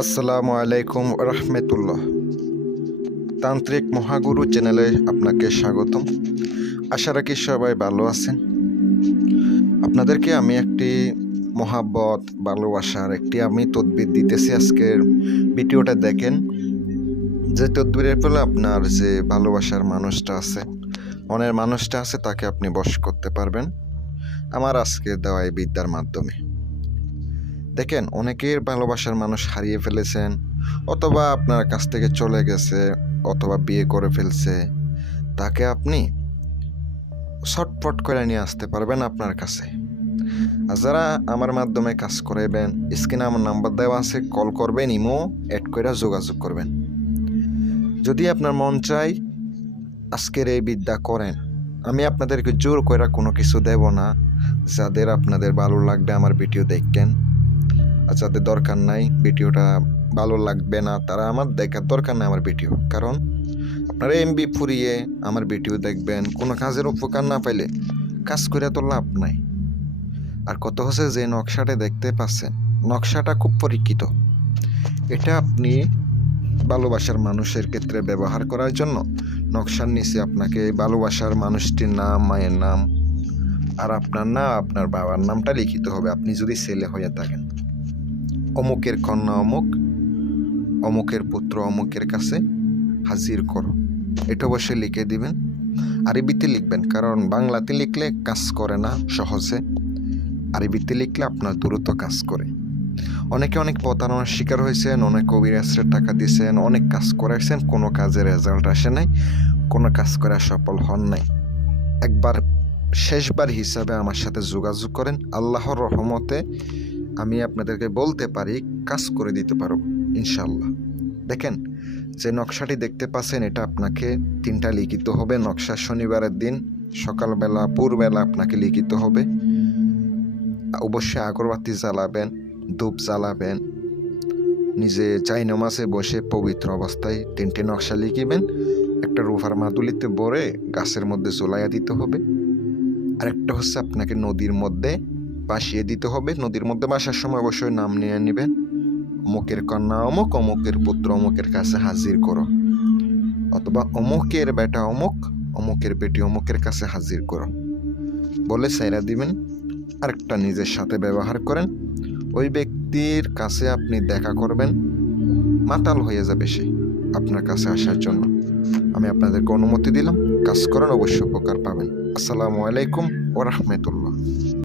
আসসালামু আলাইকুম রহমতুল্লাহ। তান্ত্রিক মহাগুরু চ্যানেলে আপনাকে স্বাগতম। আশা রাখি সবাই ভালো আছেন। আপনাদেরকে আমি একটি মহাব্বত ভালোবাসার আমি তদবির দিতেছি। আজকের ভিডিওটা দেখেন। যে তদবিরের ফলে আপনার যে ভালোবাসার মানুষটা আছে, মনের মানুষটা আছে, তাকে আপনি বশ করতে পারবেন আমার আজকে দেওয়া এই বিদ্যার মাধ্যমে। দেখেন, অনেকের ভালোবাসার মানুষ হারিয়ে ফেলেছেন, অথবা আপনার কাছ থেকে চলে গেছে, অথবা বিয়ে করে ফেলছে। তাকে আপনি ছটফট করে নিয়ে আসতে পারবেন আপনার কাছে। আর যারা আমার মাধ্যমে কাজ করাইবেন, স্ক্রিনে আমার নাম্বার দেওয়া আছে, কল করবেন, ইমো অ্যাড করে যোগাযোগ করবেন। যদি আপনার মন চায় আজকের এই বিদ্যা করেন, আমি আপনাদেরকে জোর করে কোনো কিছু দেব না। যাদের আপনাদের ভালো লাগবে আমার ভিডিও দেখবেন, আর যাদের দরকার নাই, ভিডিওটা ভালো লাগবে না, তারা আমার দেখার দরকার নেই আমার ভিডিও। কারণ আপনারা এমবি ফুরিয়ে আমার ভিডিও দেখবেন, কোনো কাজের উপকার না পাইলে কাজ করে তো লাভ নাই। আর কত হচ্ছে যে নকশাটা দেখতে পাচ্ছেন, নকশাটা খুব পরীক্ষিত। এটা আপনি ভালোবাসার মানুষের ক্ষেত্রে ব্যবহার করার জন্য নকশার নিচে আপনাকে ভালোবাসার মানুষটির নাম, মায়ের নাম, আর আপনার নাম, আপনার বাবার নামটা লিখিত হবে। আপনি যদি ছেলে হয়ে থাকেন, অমুকের কন্যা অমুক, অমুকের পুত্র অমুকের কাছে হাজির করো, এটা অবশ্যই লিখে দিবেন। আরবিতে লিখবেন, কারণ বাংলাতে লিখলে কাজ করে না সহজে। আরবিতে লিখলে আপনার দ্রুত কাজ করে। অনেকে অনেক প্রতারণার শিকার হয়েছেন, অনেক কবিরাজের টাকা দিয়েছেন, অনেক কাজ করেছেন, কোনো কাজের রেজাল্ট আসে নাই, কোনো কাজ করে সফল হন নাই। একবার শেষবার হিসাবে আমার সাথে যোগাযোগ করেন। আল্লাহর রহমতে আমি আপনাদেরকে বলতে পারি কাজ করে দিতে পারব ইনশাল্লাহ। দেখেন, যে নকশাটি দেখতে পাচ্ছেন, এটা আপনাকে 3টা লিখিত হবে। নকশা শনিবারের দিন সকালবেলা ভোরবেলা আপনাকে লিখিত হবে। অবশ্যই আগরবাতি জ্বালাবেন, ধূপ জ্বালাবেন, নিজে জায়নামাজে বসে পবিত্র অবস্থায় 3টে নকশা লিখিবেন। একটা রুফার মাদুলিতে ভরে গাছের মধ্যে ঝোলাইয়া দিতে হবে। আরেকটা হচ্ছে আপনাকে নদীর মধ্যে ভাসিয়ে দিতে হবে। নদীর মধ্যে ভাসার সময় অবশ্যই নাম নিয়ে নেবেন। অমুকের কন্যা অমুক, অমুকের পুত্র অমুকের কাছে হাজির করো, অথবা অমুকের বেটা অমুক, অমুকের বেটি অমুকের কাছে হাজির করো বলে সাইরা দিবেন। আরেকটা নিজের সাথে ব্যবহার করেন। ওই ব্যক্তির কাছে আপনি দেখা করবেন, মাতাল হয়ে যাবে সে আপনার কাছে আসার জন্য। আমি আপনাদেরকে অনুমতি দিলাম, কাজ করেন, অবশ্যই উপকার পাবেন। আসসালামু আলাইকুম ওয়া রাহমাতুল্লাহ।